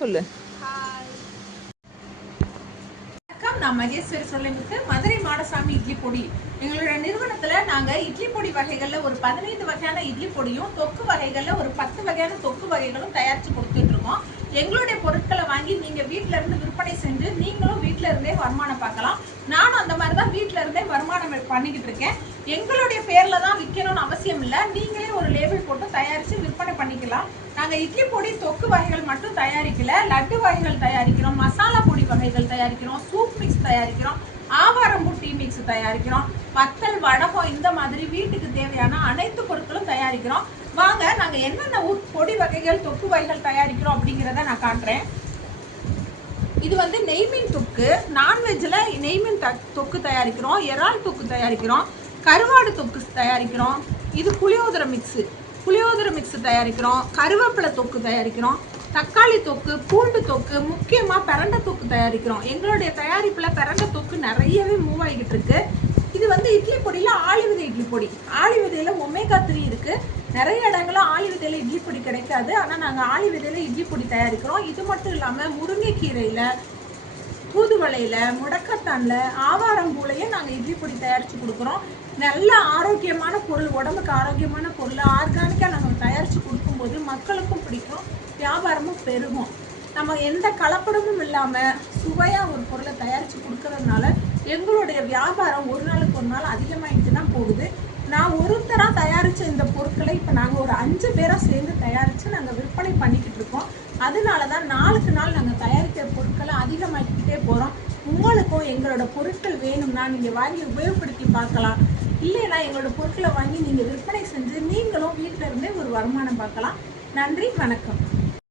சொல்லு. வணக்கம், நான் மகேஸ்வரி சொல்லிமுத்து, மதுரை மாடசாமி இட்லி பொடி. எங்களுடைய நிறுவனத்துல நாங்க இட்லி பொடி வகைகள்ல ஒரு 15 வகையான இட்லி பொடியும், தொக்கு வகைகள்ல ஒரு 10 வகையான தொக்கு வகைகளும் தயாரிச்சு கொடுத்துட்டு இருக்கோம். எங்களுடைய பொருட்களை வாங்கி நீங்க வீட்டுல இருந்து விற்பனை செஞ்சு நீங்களும் வீட்டுல இருந்தே வருமானம் பார்க்கலாம். நானும் அந்த மாதிரிதான் வீட்டுல இருந்தே வருமானம் பண்ணிக்கிட்டு இருக்கேன். எங்களுடைய பேர்ல தான் விற்கணும்னு அவசியம் இல்லை. நீங்களே ஒரு லேபிள் போட்டு தயாரிச்சு விற்பனை பண்ணிக்கலாம். நாங்க இட்லி பொடி தொக்கு வகைகள் மட்டும் தயாரிக்கல, லட்டு வகைகள் தயாரிக்கிறோம், மசாலா பொடி வகைகள் தயாரிக்கிறோம், சூப் மிக்ஸ் தயாரிக்கிறோம், ஆவாரம்பூ டீ மிக்ஸ் தயாரிக்கிறோம், வத்தல் வடகம், இந்த மாதிரி வீட்டுக்கு தேவையான அனைத்து பொருட்களும் தயாரிக்கிறோம். வாங்க, நாங்க என்னென்ன பொடி வகைகள் தொக்கு வகைகள் தயாரிக்கிறோம் அப்படிங்கிறத நான் காட்டுறேன். இது வந்து நெய்மீன் தொக்கு. நான்வெஜ்ல நெய்மீன் தொக்கு தயாரிக்கிறோம், இறால் தொக்கு தயாரிக்கிறோம், கருவாடு தொக்கு தயாரிக்கிறோம். இது புளியோதரை மிக்ஸ் தயாரிக்கிறோம், கருவேப்பிலை தொக்கு தயாரிக்கிறோம், தக்காளி தொக்கு, பூண்டு தொக்கு, முக்கியமாக பிரண்டை தொக்கு தயாரிக்கிறோம். எங்களுடைய தயாரிப்பில் பிரண்டை தொக்கு நிறையவே மூவ் ஆகிக்கிட்டு இருக்கு. இது வந்து இட்லி பொடியில் ஆளி விதை இட்லி பொடி. ஆளி விதையில் ஒமேகா 3 இருக்கு. நிறைய இடங்களும் ஆளி விதையில் இட்லி பொடி கிடைக்காது. ஆனால் நாங்கள் ஆளி விதையில் இட்லி பொடி தயாரிக்கிறோம். இது மட்டும் இல்லாமல் முருங்கைக்கீரையில், தூதுவளையில், முடக்கத்தானில், ஆவாரம்பூலையும் நாங்கள் இட்லி பொடி தயாரித்து கொடுக்குறோம். நல்ல ஆரோக்கியமான பொருள், உடம்புக்கு ஆரோக்கியமான பொருள் ஆர்கானிக்காக நாங்கள் தயாரித்து கொடுக்கும்போது மக்களுக்கும் பிடிக்கும், வியாபாரமும் பெருகும். நம்ம எந்த கலப்படமும் இல்லாமல் சுவையாக ஒரு பொருளை தயாரித்து கொடுக்கறதுனால எங்களுடைய வியாபாரம் ஒரு நாளுக்கு ஒரு நாள் அதிகமாகிட்டு தான் போகுது. நான் ஒருத்தராக தயாரித்த இந்த பொருட்களை இப்போ நாங்கள் ஒரு 5 பேராக சேர்ந்து தயாரித்து நாங்கள் விற்பனை பண்ணிக்கிட்டு இருக்கோம். அதனால தான் நாளுக்கு நாள் நாங்கள் தயாரிக்கிற பொருட்களை அதிகமாக்கிக்கிட்டே போகிறோம். உங்களுக்கும் எங்களோட பொருட்கள் வேணும்னா நீங்கள் வாங்கி உபயோகப்படுத்தி பார்க்கலாம். இல்லைன்னா எங்களோட பொருட்களை வாங்கி நீங்கள் விற்பனை செஞ்சு நீங்களும் வீட்டில் இருந்தே ஒரு வருமானம் பார்க்கலாம். நன்றி, வணக்கம்.